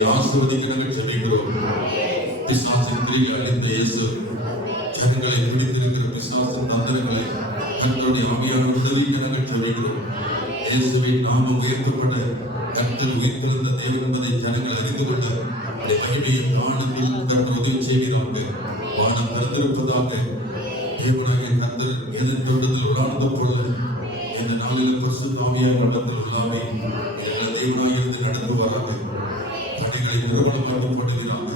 ஆசீர்வதிக்க ஜெபிக்கிறோம். பிசாசின் கிரியை அழிந்த இயேசு ஜனங்களை பிடித்திருக்கிற பிசாசின் தந்திரங்களை கர்த்தருடைய ஆவியான விடுதலைக்கு நாங்கள் ஜெபிக்கிறோம். இயேசுவின் நாமம் உயர்த்தப்பட கர்த்தர் உயிர்த்தெழுந்த தேவன் என்பதை ஜனங்கள் அறிந்து கொள்ள மகிமையை காணத்தில் கர்த்தர் உதவி செய்கிறாங்க. வானம் திறந்திருப்பதாக தேவனாகிய கர்த்தர் எதிர்த்த விடத்தில் உலார்ந்த பொழுது இந்த நாளில் பரிசுத்த ஆவியார் மட்டத்தில் உள்ளாமே தேவனாயிருந்து நடந்து வராங்க. கடைகளை நிறுவனமாக்கப்படுகிறாங்க.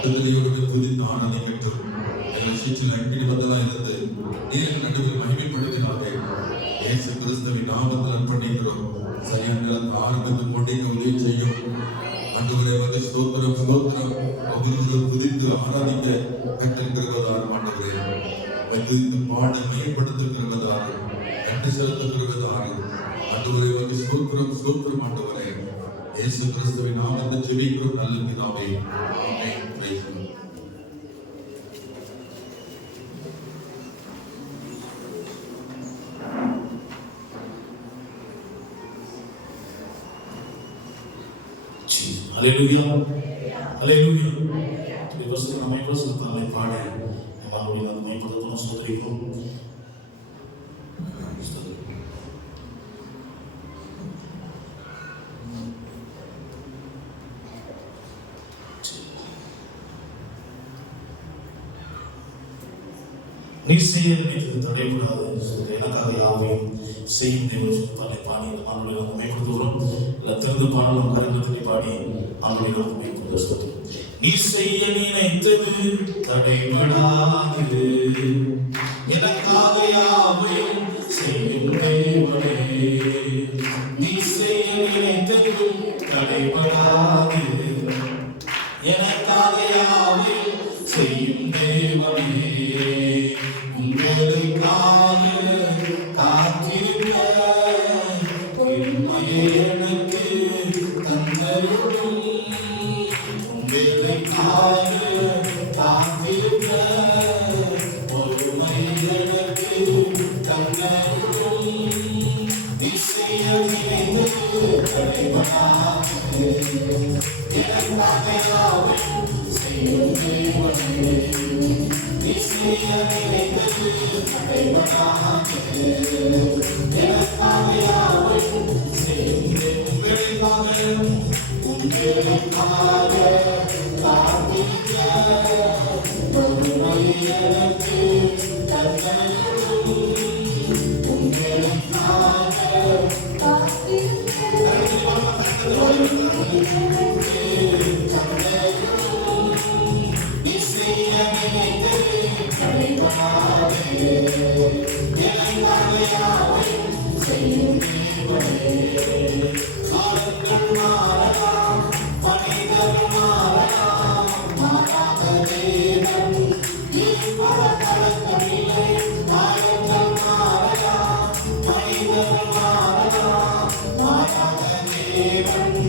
விடுதலையோடு துதித்து ஆனந்தம் பெற்று எங்கள் சீச்சில் அங்கிடி வந்ததாக இருந்து நீரின் நடுவில் மகிமைப்படுகிறார்கள். இயேசு கிறிஸ்துவின் நாமத்தில் அர்ப்பணிக்கிறோம். சரியான ஆரம்பத்து கொண்டே உதவி செய்யும். ஆண்டவரே வந்து ஸ்தோத்திரம் ஸ்தோத்திரம் ஒவ்வொருவரும் துதித்து ஆராதிக்க கற்றிருக்கிறவதான ஆண்டவரே துதித்து பாட மேம்படுத்துகிறவதான நன்றி செலுத்துகிறவதான ஆண்டவரே வந்து ஸ்தோத்திரம் ஸ்தோத்திரம் ஆண்டவரே இயேசு கிறிஸ்துவின் நாமத்தை ஜெபிக்கிறோம் நல்ல பிதாவே. Amen. Praise the Lord. Haleluya. Haleluya. Terus nama itu sebentar lagi pada nama kita nama itu terus saudariku. நிச்சயம் இது தடைபடாது. எனக்காக யாவையும் செய்யும் தேவன் தன்னை பாடி இந்த மாணவர்கள் நம்மை கொடுத்துகிறோம். திறந்து பாடலாம் கருங்கத்தினை பாடி ஆண்டவரை நம்மை கொடுத்து நீ செய்ய நினைத்தது தடைபடாது. எனக்காக யாவையும் செய்யும் தேவனே நீ செய்ய நினைத்தது தடைபடாது. எனக்காக யாவையும் செய்யும் தேவனே உங்களுக்காக காத்திருக்க எனக்கு தந்தருளும். உங்களுக்காக காத்திருக்க பொறுமை எனக்கு தந்தருளும். நிச்சயம் நினைத்தது தடைபடாது. எனக்காக யாவையும் செய்யும் தேவனே நிச்சயம் நினைத்தது தடைபடாது. எனக்காக யாவையும் செய்யும் தேவனே உங்களுக்காக காத்திருக்க பொறுமை எனக்கு தந்தருளும். உங்களுக்காக காத்திருக்க நிச்சயம் நினைத்தது தடைபடாது. எனக்காக யாவையும் செய்யும் தேவனே காலங்கள் மாறலாம் மனிதர் மாறலாம் மாறாத தேவன் பலத்தமில்லை. காலங்கள் மாறலாம் மனிதர் மாறலாம் மாறாத தேவன்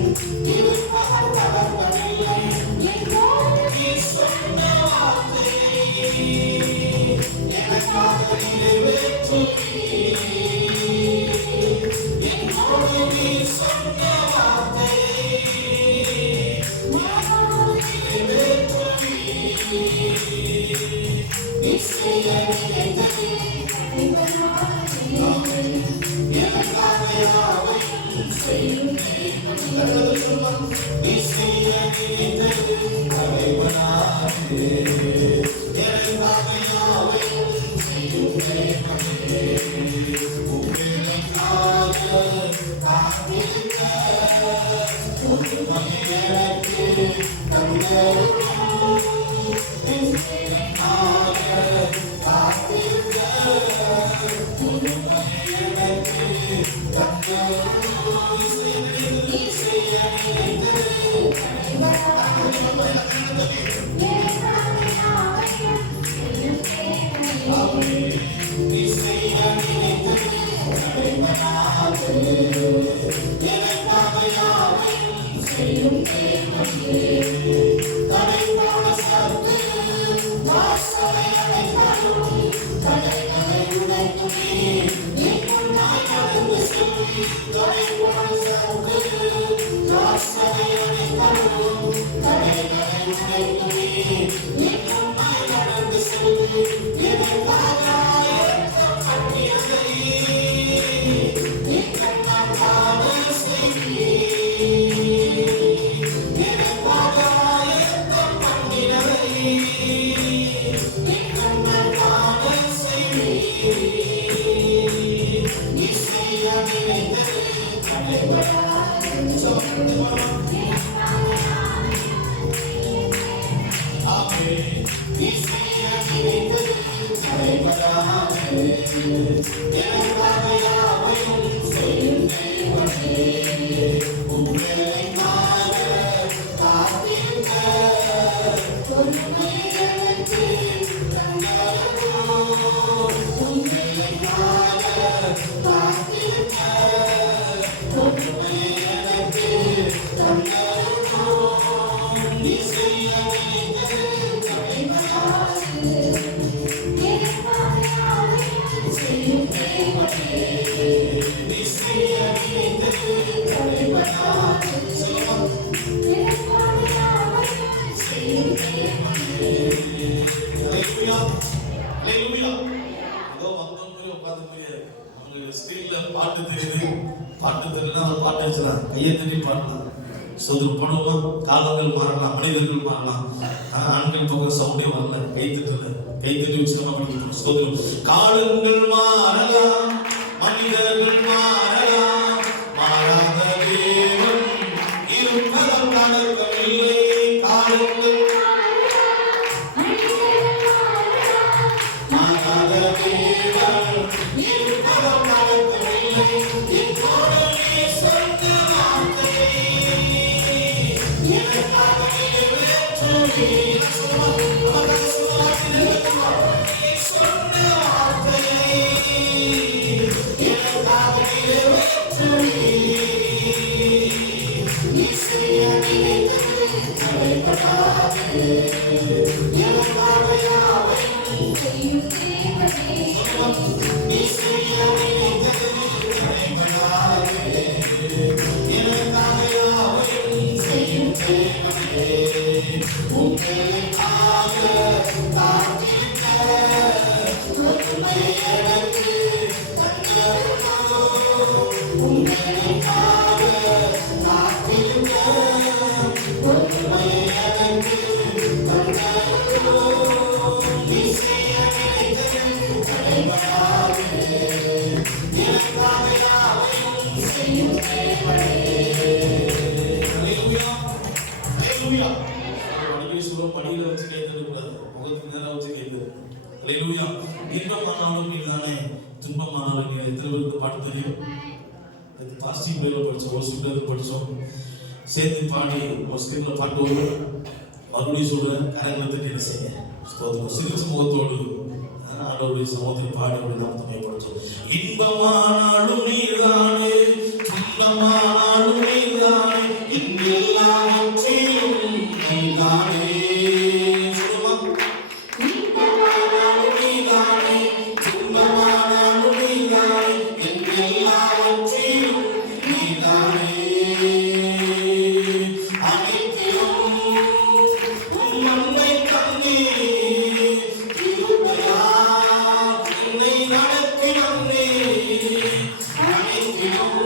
பலத்தமில்லை. நீ சொன்ன வார்த்தையை எனக்காக நிறைவேற்றுவீர். என்னோடு நீ சொன்ன வார்த்தையை நிறைவேற்றுவீர். நிச்சயம் நினைத்தது எனக்காக யாவையும் செய்யும் தேவனே நிச்சயம் நினைத்தது தடைபடாது. எனக்காக யாவையும் செய்யும் தேவனே உங்களுக்காக காத்திருக்க பொறுமை எனக்கு தந்தருளும். உங்களுக்காக காத்திருக்க பொறுமை எனக்கு தந்தருளும். நிச்சயம் நினைத்தது நிச்சயம் நினைத்தது தடைபடாது. எனக்காக யாவையும் செய்யும் தேவனே தடைபட சத்துரு வாசலை அடைத்தாலும் தடைகளை உடைக்குமே. நான் கடந்து செல்வி தடைபட சத்துரு வாசலை அடைத்தாலும் என்னை நடந்து செல்வி எனக்காக ஆயத்தம் பண்ணியதை நீங்கள் நான் காண செய்வி எனக்காக ஆயத்தம் பண்ணினதை நீங்கள் நான் காண செய்வி நீ செய்ய நினைத்தது தடைபடாது சொல்லுங்க ஆமே நீ செய்ய நினைத்தது தடைபடாது எனக்காக யாவையும் செய்யும் தேவனே உம்மைக்காக காத்திருக்க பொறுமை எனக்கு தந்தருளோ உம்மைக்காக காத்திருக்க பொறுமை எனக்கு தந்தருளோ நீ செய்ய நினைத்தது தடைபடாது எனக்காக யாவையும் செய்யும் தேவனே நீ செய்ய நினைத்தது தடைபடாது எனக்காக யாவையும் செய்யும் தேவனே ஹalleluya ஹalleluya ஏதோ வந்தவங்க உட்கார்ந்து அவங்களுக்கு ஸ்கிரீன்ல பாட்டு தெரியுது பாட்டு தெரியலனா அந்த பாட்டு வச்சுறாங்க கையை தட்டி பாடலாம் சோதனை பண்ணுவோம் காலங்கள் மாறலாம் மனிதர்கள் மாறலாம் ஆண்கள் பக்கம் சவுண்டே வரல கை தட்டி உச்சமா படிக்கணும் சோதனை காலங்கள் மாறலாம் மனிதர்கள் மாறலாம் மாறாத தேவன் இருப்பதம் நடக்கவில்லை காலங்கள் மாறாத தேவன் இருப்பதம் நடக்கவில்லை இப்போது நீ சொந்த வார்த்தையை எனக்காக நிறைவேற்றுவி நீ சொந்த வார்த்தையை எனக்காக நிறைவேற்றுவி நீ செய்ய நினைத்தது தடைபடாது எனக்காக யாவையும் செய்யும் தேவனே நீ செய்ய நினைத்தது தடைபடாது எனக்காக யாவையும் செய்யும் தேவனே உங்களுக்காக காத்திருக்க பொறுமை எனக்கு தந்தருளோ உங்களுக்காக காத்திருக்க பொறுமை எனக்கு தந்தருளோ நீ செய்ய நினைத்தது தடைபடாது எனக்காக யாவையும் செய்யும் தேவனே ஹalleluya ஹalleluya வடிவே சொல்ல மடியில வச்சு கேட்கக்கூடாது முகத்துக்கு நேரா வச்சு கேட்குது ஹalleluya இன்பமானாலும் நீதானே துன்பமானாலும் நீ எத்தனை பேருக்கு பாட்டு தெரியும் இது பாசிட்டிவ் வேல படிச்சோம் ஒரு ஸ்கிரிப்ட் படிச்சோம் சேர்த்து பாடி ஒரு ஸ்கிரிப்ட்ல பாட்டு வரும் மறுபடியும் சொல்றேன் கரங்களை தட்டி என்ன செய்ய ஸ்தோத்திரம் சிரிச்ச முகத்தோடு ஆண்டவருடைய சமூகத்தில் பாடி அப்படி நாமத்தை படிச்சோம் இன்பமானாலும் நீதானே துன்பமானாலும் நீதானே எல்லாவற்றையும் நீதானே இன்பமானாலும் நீதானே துன்பமானாலும் நீதானே எல்லாவற்றையும் நீதானே அனைத்திலும் உம்மை கண்ணே கிருபையா என்னை நடத்தி வந்தே அனைத்திலும்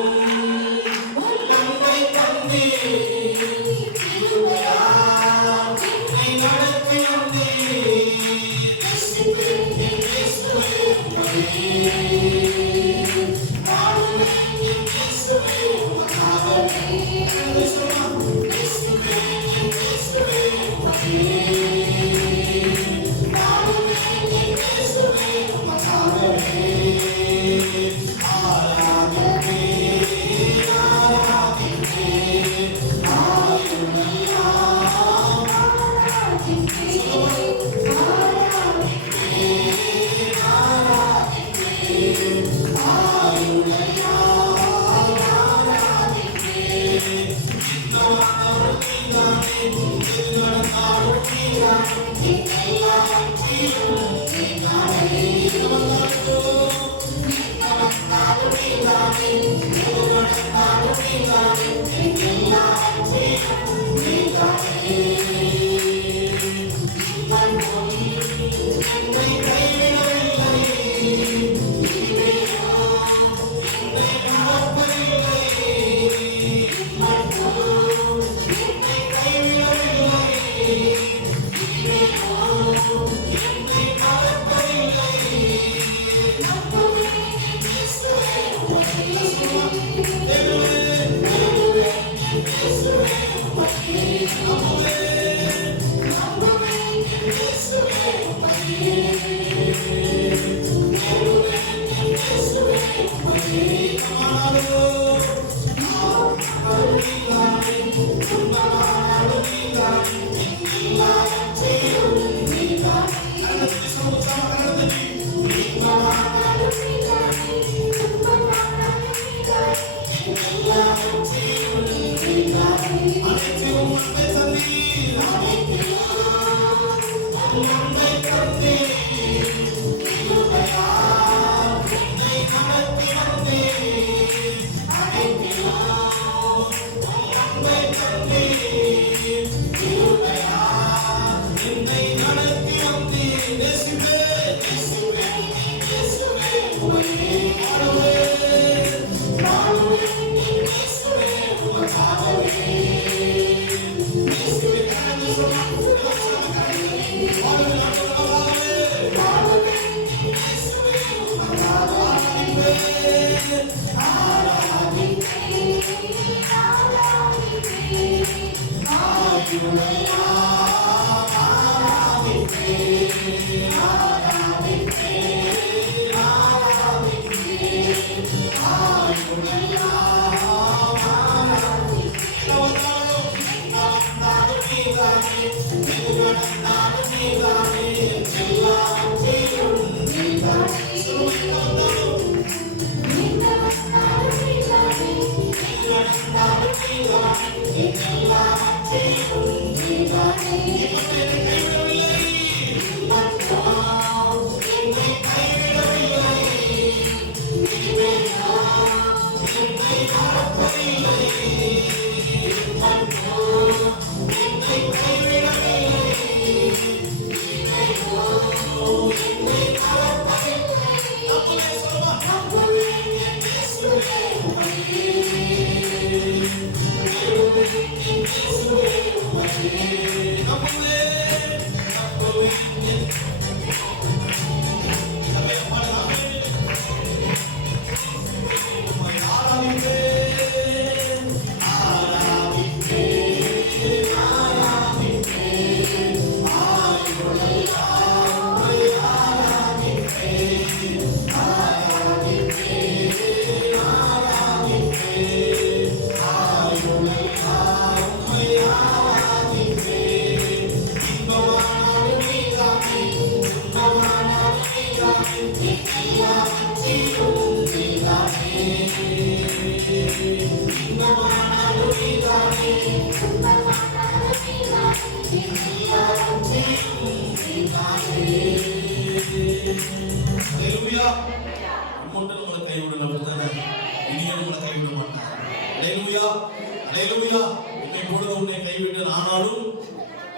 ஆனாலும்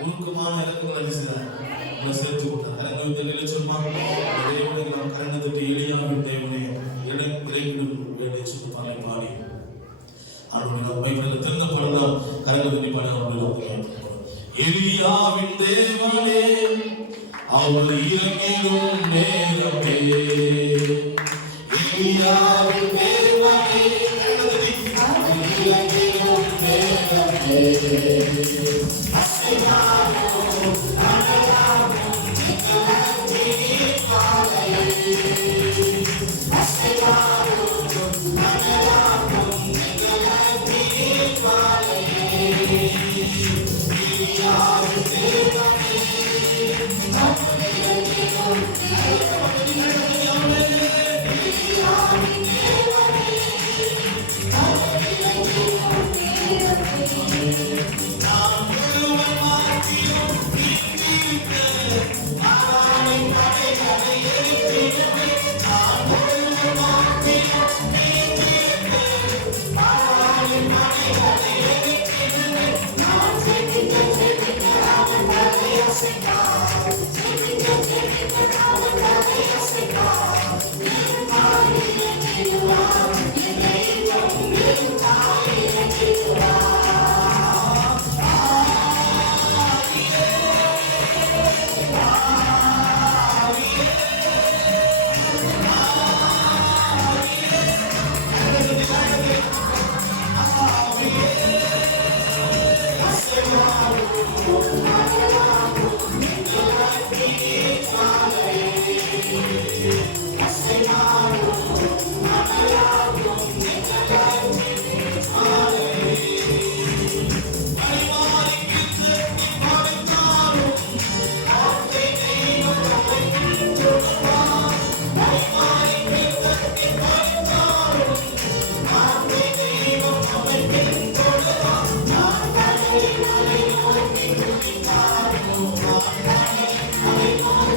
உருக்கமான இலக்குகளை சேர்த்து கொண்டார். தேவனை நாம் கரணத்துக்கு எளியாவின் தேவனை இறைவிடும் வேலை சொல்லி பாடி அவருடைய திறந்த பாடலாம் கரங்களை பாடி அவருடைய எலியாவின் தேவனே அவர் இறங்கிடும் நேரமே எலியாவின் தேவனே அவர் இறங்கிடும் நேரமே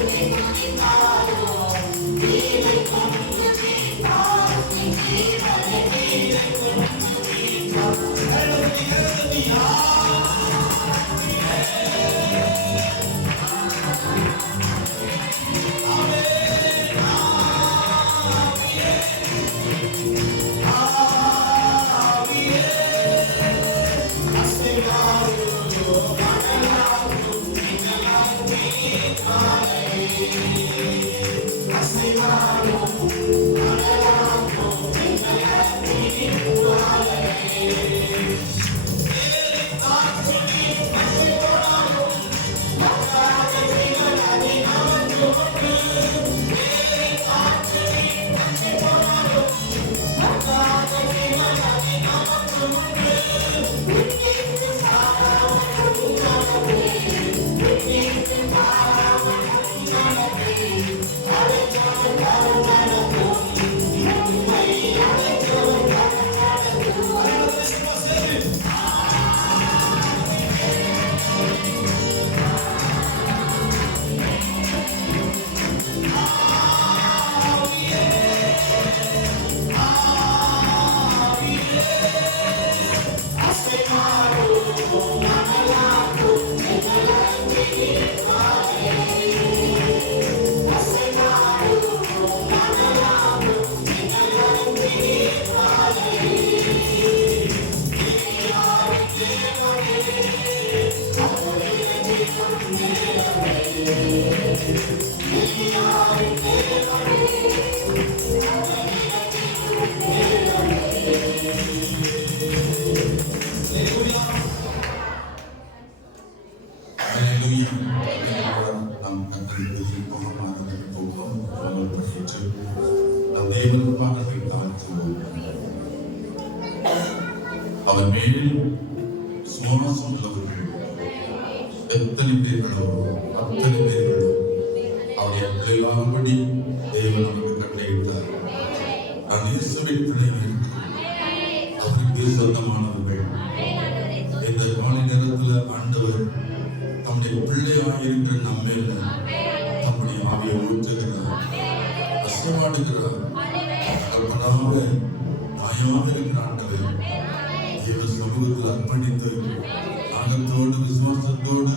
Thank you. Hallelujah. நாம் கத்தருக்கு முகமாக போகிறோம். நம் தேவன் பாகத்தை தாழ்த்துவோம். அவர் மேல் சுவாசம் உள்ளவர்கள் எத்தனை பேர்களோ அத்தனை பேர்களோ அவருடைய பிள்ளைகளாகும்படி தேவன் நமக்கு கட்டளையிட்டார். நான் இயேசுவின் பிள்ளைகள், அவருக்கு சொந்தமானவர்கள். இந்த காலை நேரத்துல ஆண்டவர் தம்முடைய பிள்ளையாக இருக்கிற நம்மேல தம்முடைய ஆவியை ஊற்றுகிறார், அசைவாடுகிறார். கற்பனாக தாயாக இருக்கிற ஆண்டவர் தேவ சமூகத்தில் அர்ப்பணித்து நாகத்தோடு விசுவாசத்தோடு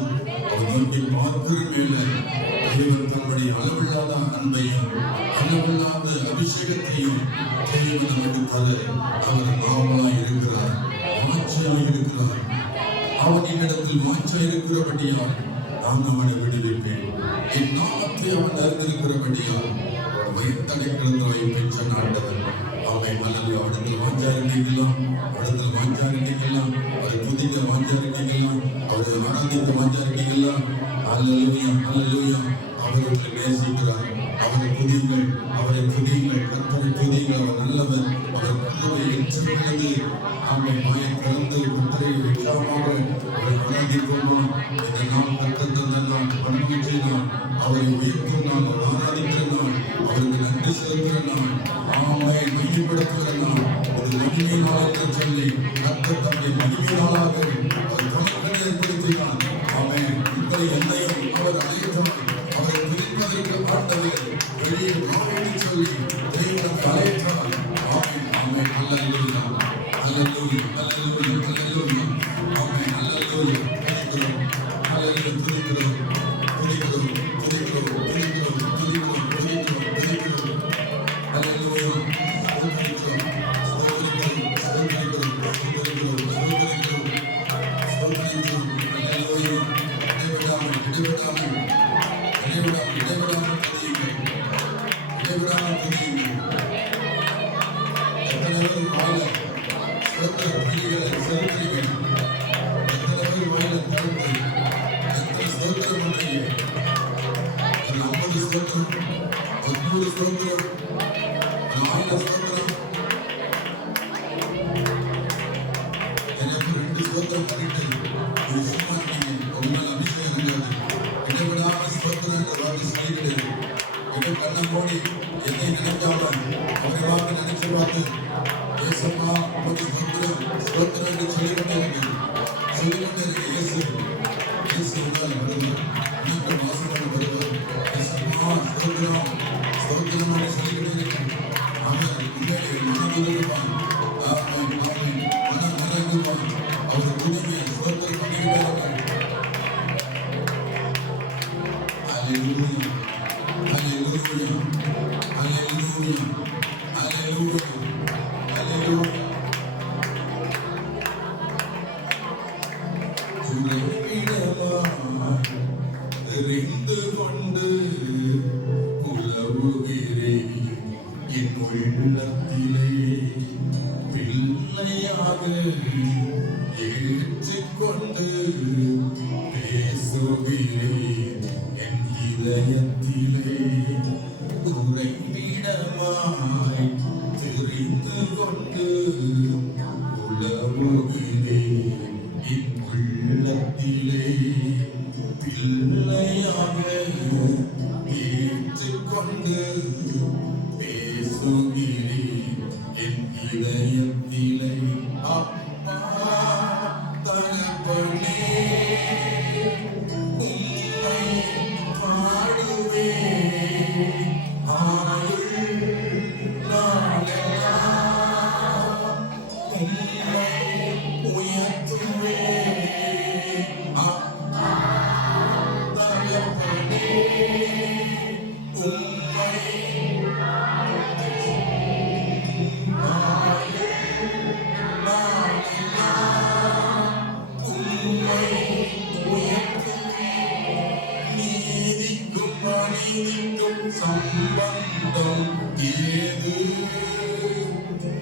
அவர் நோக்கி பார்க்கிற மேல தேவன் தம்முடைய அளவில்லாத அன்பையும் அளவில்லாத அபிஷேகத்தையும் தேவன் நமக்கு தர அவர் ஆவலாய் இருக்கிறார், ஆட்சியாய் இருக்கிறார். அவன் என்னிடத்தில் வாய்ச்சா இருக்கிறபடியால் நான் அவனை விடுவிப்பேன். என் நாமத்தை அவன் அறிந்திருக்கிறபடியால் வயிற்றடைக்கிறதாய் பெற்ற நாட்டவன் அவன் மலர் அவடத்தில் வாஞ்சாரிக்கலாம், அவடத்தில் வாஞ்சாரிக்கலாம், அவரை புதிக்க வாஞ்சாரிக்கலாம், அவரை ஆராதிக்க வாஞ்சாரிக்கலாம். அல்லேலூயா, அல்லேலூயா. அவரை நேசிக்கிறார். அவரை புதியுங்கள், அவரை புதியுங்கள், கர்த்தரை புதியுங்கள். அவர் நல்லவர், அவர் கர்த்தரை ஏற்றுள்ளது. அவன் வாயை திறந்து கர்த்தரை வெற்றியாக அவரை ஆராதிப்போமா? இந்த நாள் கர்த்தர் தந்த நாள், வணங்கி செய்தான், அவரை உயர்த்தும் நாள், ஆராதிக்கிற நாள், அவருக்கு நன்றி செலுத்துகிற நாள், ஆமென், மையப்படுத்துகிற நாள், ஒரு மகிமை நாள் என்று சொல்லி கர்த்தர் தம்முடைய மகிமை நாளாக அவர் தமக்கு ஏற்படுத்தினார். ஆமென். உங்களை என்னையும் அவர் அழைத்தார். அவரை பிரிப்பதற்கு ஆண்டவர் வெளியே வாழி சொல்லி தெய்வம் அழைத்தார். ஆமென், ஆமென். அல்லேலூயா, அல்லேலூயா, அல்லேலூயா, அல்லேலூயா. ஆமென், அல்லேலூயா. துதிக்கிறோம், அல்லேலூயா, துதிக்கிறோம், துதிக்கிறோம், துதிக்கிறோம், துதிக்கிறோம், துதிக்கிறோம், துதிக்கிறோம், துதிக்கிறோம். அல்லேலூயா. ஸ்தோத்திரிக்கிறோம், ஸ்தோத்திரிக்கிறோம், ஸ்தோத்திரிக்கிறோம், ஸ்தோத்திரிக்கிறோம், ஸ்தோத்திரிக்கிறோம், ஸ்தோத்திரிக்கிறோம். அல்லேலூயா. இடைவிடாமல், இடைவிடாமல், இடைவிடாமல், இடைவிடாமல் துதியுங்கள், இடைவிடாமல் துதியுங்கள். எத்தனை பேர் வாயில ஸ்தோத்திர துதிகளை செலுத்துறீர்கள்? எத்தனை பேர் வாயில திறந்து எத்தனை ஸ்தோத்திரம் பண்றீங்க? ஒரு 50 ஸ்தோத்திரம், ஒரு 100 ஸ்தோத்திரம், ஒரு 1000 ஸ்தோத்திரம். எனக்கு 2 ஸ்தோத்திரம் பண்ணிட்டு ஒரு சும்மா இருக்கீங்க. உங்களால் அபிஷேகம் இருக்காது. இடைவிடாமல் ஸ்தோத்திரம் என்ற வார்த்தை சொல்லிக்கிட்டு என்னை கண்ண மூடி என்னை நினைக்காம அவரை பார்த்து நினைச்சு பார்த்து ஏசப்பா உமக்கு ஸ்தோத்திரம், ஸ்தோத்திரம் என்று சொல்லிக்கொண்டே இருக்கு, சொல்லிக்கொண்டே இருக்கு. இயேசு உங்களால் வருவார், மீண்டும் வாசப்பட வருவார். ஏசப்பா சொல்லுகிறோம். ஸ்தோத்திரமாக சொல்லிக்கிட்டே இருக்கிறோம். அவர் உண்மையிலே மனதுருகுவான். ஆமென், ஆமென். மனம் இறங்குவான். அவர் துணையை ஸ்தோத்திரம் பண்ணிவிட்டார்கள். ஹல்லேலூயா, ஹல்லேலூயா, ஹல்லேலூயா, ஹல்லேலூயா, ஹல்லேலூயா. உறைவிடமாய் எறிந்து கொண்டு உலவுகிறேன் என் உள்ளத்திலே பிள்ளையாக ஏற்றுக்கொண்டு பேசுகிறேன் என் இதயத்திலே உறைவிடமாய் தெரிந்து கொண்டு உலவுகிறேன் என் உள்ளத்திலே பிள்ளையாக ஏற்றுக்கொண்டு பேசுகிறேன் என் இதயத்திலே. அப்பா தகப்பனே உம்மை பாடுவேன் ஆயுள் நாளெல்லாம் உம்மை உயர்த்துவேன். அப்பா தகப்பனே உம்மை உம்மை உயர்த்துவேன். நீதிக்கும் அநீதிக்கும் சம்பந்தம் ஏது?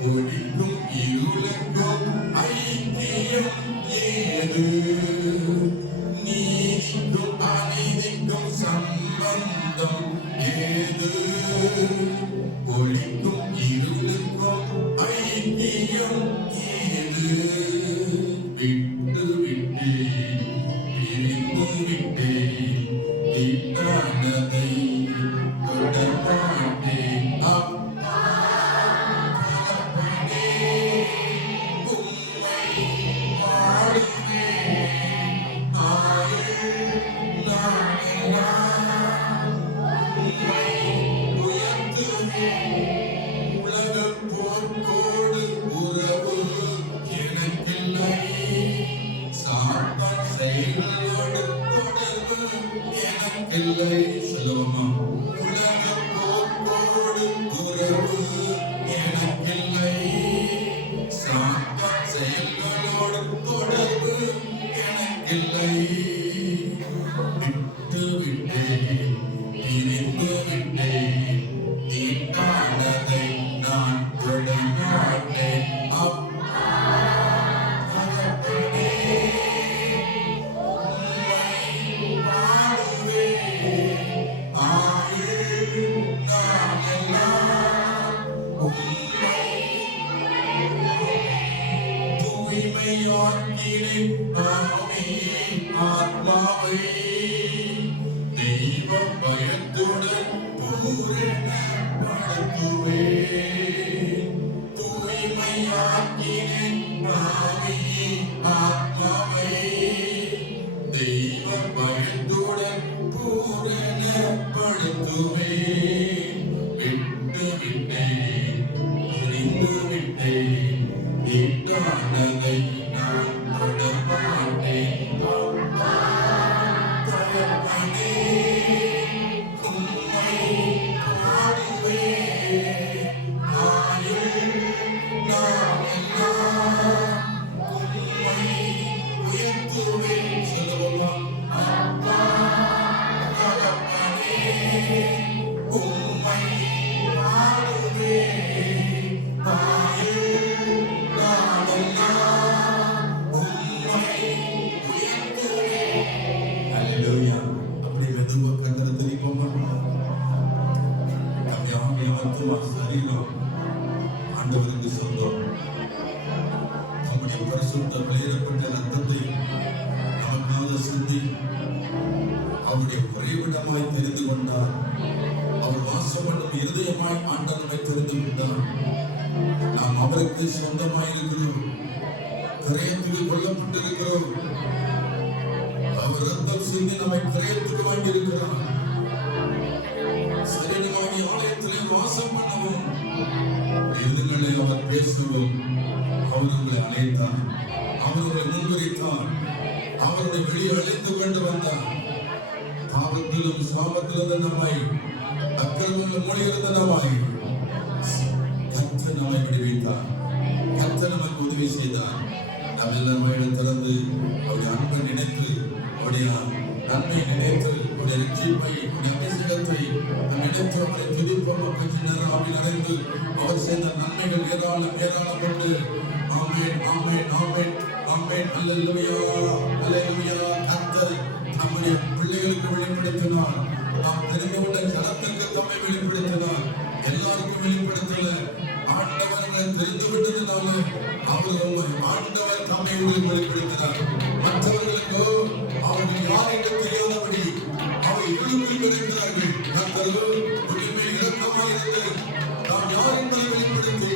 ஒளிக்கும் இருளுக்கும் ஐக்கியம் ஏது? நீதிக்கும் அநீதிக்கும் சம்பந்தம் ஏது? ஒளிக்கும் இருளுக்கும் ஐக்கியம் ஏது? விட்டு விட்டேன், பிரிந்து விட்டேன், தீட்டானதை தொடமாட்டேன். அப்பா தகப்பனே உம்மை பாடுவேன் ஆயுள் நாளெல்லாம் உம்மை உயர்த்துவேன். உலகப் போர்க்கோடு உறவு எனக்கில்லை, சாத்தான் செயல்களோடு தொடர்பு எனக்கில்லை. சொல்லுவோமா? உலகப் போர்க்கோடு உறவு எனக்கில்லை, சாத்தான் செயல்களோடு தொடர்பு எனக்கில்லை. விட்டு விட்டேன், பிரிந்து விட்டேன், தீட்டானதை நான் தொடமாட்டேன். அப்பா தகப்பனே உம்மை பாடுவேன் ஆயுள் நாளெல்லாம் உம்மை தூய்மையாக்கினேன் ஆவியின் ஆத்மாவை தெய்வ பயத்துடன் பூரணப்படுத்துவேன். தூய்மையாக்கினேன் ஆவியின் ஆத்மாவை தெய்வ பயத்துடன் பூரணப்படுத்துவேன். விட்டு விட்டேன், புரிந்து விட்டேன், தீட்டானதை நான் தொடமாட்டேன். அப்பா தகப்பனே உம்மை பாடுவேன் ஆயுள் நாளெல்லாம் உம்மை உயர்த்துவேன். சொல்லுவோமா? அப்பா தகப்பனே உம்மை பாடுவேன் ஆயுள் நாளெல்லாம் உம்மை உயர்த்துவேன். ஹல்லேலூயா. அப்படி மெதுவா கர்த்தரை துதிப்போமா? நம்முடைய ஆவிய ஆத்துமா சரீரம் ஆண்டவருக்கு சொந்தம். நம்முடைய பரிசுத்த வெளியிடப்பட்ட ரத்தத்தை நமக்காக சிந்தி அவருடைய உறைவிடமாய் தெரிந்து கொண்டார். அவர் வாசம் பண்ணும் இருதயமாய் ஆண்டவரை தெரிந்து கொண்டார். நாம் அவருக்கு சொந்தமாய் இருக்கிறோம், கிரயத்துக்கு கொல்லப்பட்டிருக்கிறோம். அவர் ரத்தம் சிந்தி நம்மை கிரயத்துக்கு வாங்கி இருக்கிறார். இயேசுவும் அவர் உங்களை அழைத்தார், அவர் உங்களை முன்குறித்தார், அவருடைய வெளியே அழைத்து கொண்டு வந்தார். பாவத்திலும் சாபத்திலிருந்து நம்மை, அக்கிரமங்களில் மூழ்கியிருந்த நம்மை கர்த்தர் நம்மை விடுவித்தார். கர்த்தர் நமக்கு உதவி செய்தார். நாம் எல்லாரும் வயலை திறந்து அவருடைய அன்பை நினைத்து, அவருடைய நன்மையை நினைத்து, அவருடைய ரட்சிப்பை, அவருடைய அபிஷேகத்தை நினைத்து அவரை துதிப்போம். கொஞ்ச நேரம் அவை நிறைந்து அவர் செய்த நன்மைகள் ஏராளம் ஏராளப்பட்டு ஆமென் ஆமென் ஆமென் ஆமென் அல்லேலூயா அல்லேலூயா. கர்த்தர் நம்முடைய பிள்ளைகளுக்கு வெளிப்படுத்தினார். நாம் தெரிந்துள்ள ஜனத்திற்கு தம்மை வெளிப்படுத்தினார். எல்லாருக்கும் வெளிப்படுத்தல. ஆண்டவர்களை தெரிந்து விட்டதுனால அவர் ஆண்டவர் தம்மை வெளிப்படுத்தினார். மற்றவர்களுக்கோ அவர்கள் யாருக்கு தெரியாதபடி அவை இழுப்பில் இருக்கிறார்கள். கர்த்தரோ உண்மை இரக்கமாயிருந்து நாம் யார் என்பதை வெளிப்படுத்தி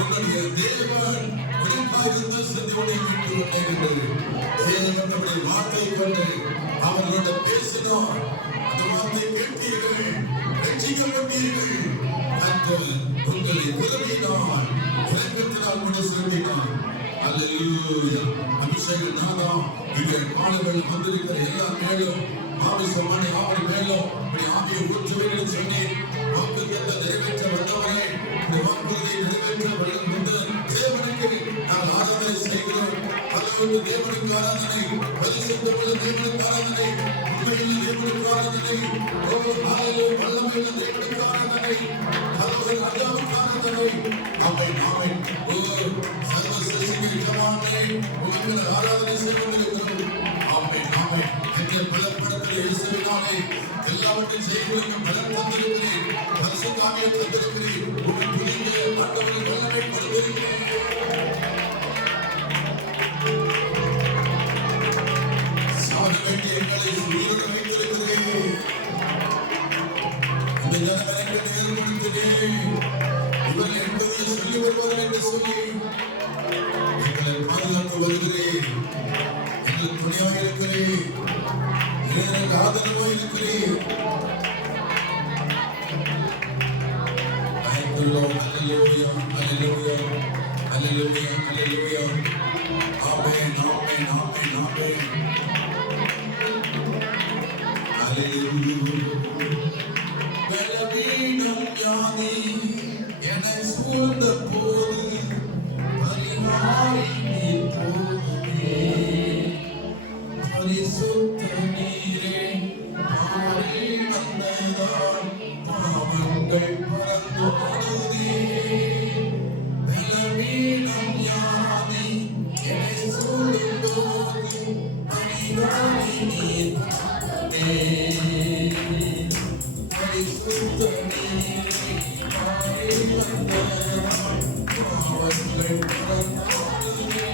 உன்னுடைய தேவன் உனக்காக சத்தியோட மீட்டு கொண்டிருக்கிறது. தேவன் நம்முடைய வார்த்தையை கொண்டு அவர்களோட பேசினார். அந்த வார்த்தையை கேட்டீர்கள், ரட்சிக்கப்பட்டீர்கள். கர்த்தர் உங்களை விரும்பினார், இரக்கத்தினால் கூட செலுத்தினார். அல்லேலூயா. அபிஷேக நாதம் இங்கே காலங்கள் வந்திருக்கிற எல்லா மேலும் ஆவிசமான ஆவி மேலும் ஆவியை ஊற்றுவேன் சொன்னேன். வாக்குத்தத்தை நிறைவேற்ற வந்தவரை வாக்குறுதியை நிறைவேற்ற வந்த தேவனுக்கு நாம் ஆராதனை செய்கிறோம். அல்லது தேவனுக்கு ஆராதனை, பரிசுத்தமுள்ள தேவனுக்கு ஆராதனை, உண்மையுள்ள தேவனுக்கு ஆராதனை, வல்லமையுள்ள தேவனுக்கு ஆராதனை, ராஜாவுக்கு ஆராதனை. ஆமென் ஆமென். சர்வ சிருஷ்டிக்கு யஜமானனே உமக்கு ஆராதனை செய்கிறோம். ஆமென் ஆமென். எங்களை பலப்படுத்துகிற இயேசுவினாலே எல்லாவற்றையும் செய்வதற்கு பலன் தந்திருக்கிறேன். பரிசுத்த ஆவியை தந்திருக்கிறேன். உங்கள் புதிய ஆண்டவரின் வல்லமை கொடுத்திருக்கிறேன். சாக வேண்டிய எங்களை உயிரோடு வைத்திருக்கிறேன். இந்த ஜனங்களுக்கு ஏற்படுத்தினேன். இவர்கள் என்பதை சொல்லி வருவார்கள் என்று சொல்லி எங்களை பாதுகாத்து வருகிறேன். எங்களுக்கு துணையாக இருக்கிறேன். எனக்கு ஆதரவாக இருக்கிறேன். Hallelujah, hallelujah, hallelujah, hallelujah. Amen, amen, amen, amen. Hallelujah. பலவீனம் யானே என்னை சூழ்ந்த போது பரிமாறி நீர் போதுமே. பரிசுத்த நீரே மாறி வந்ததால் பாவங்கள் பறந்தோடுதே. பலவீனம் யானே என்னை சூழும் போது பரிமாறி நீர் போதுமே. பரிசுத்த நீரே மாறி வந்ததால் பாவங்கள் பறந்தோடுதே.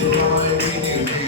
In my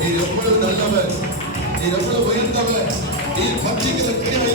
நீர் எவ்வளவு நல்லவர், நீர் எவ்வளவு உயர்ந்தவர், நீர் பற்றிக்கிற கிருபை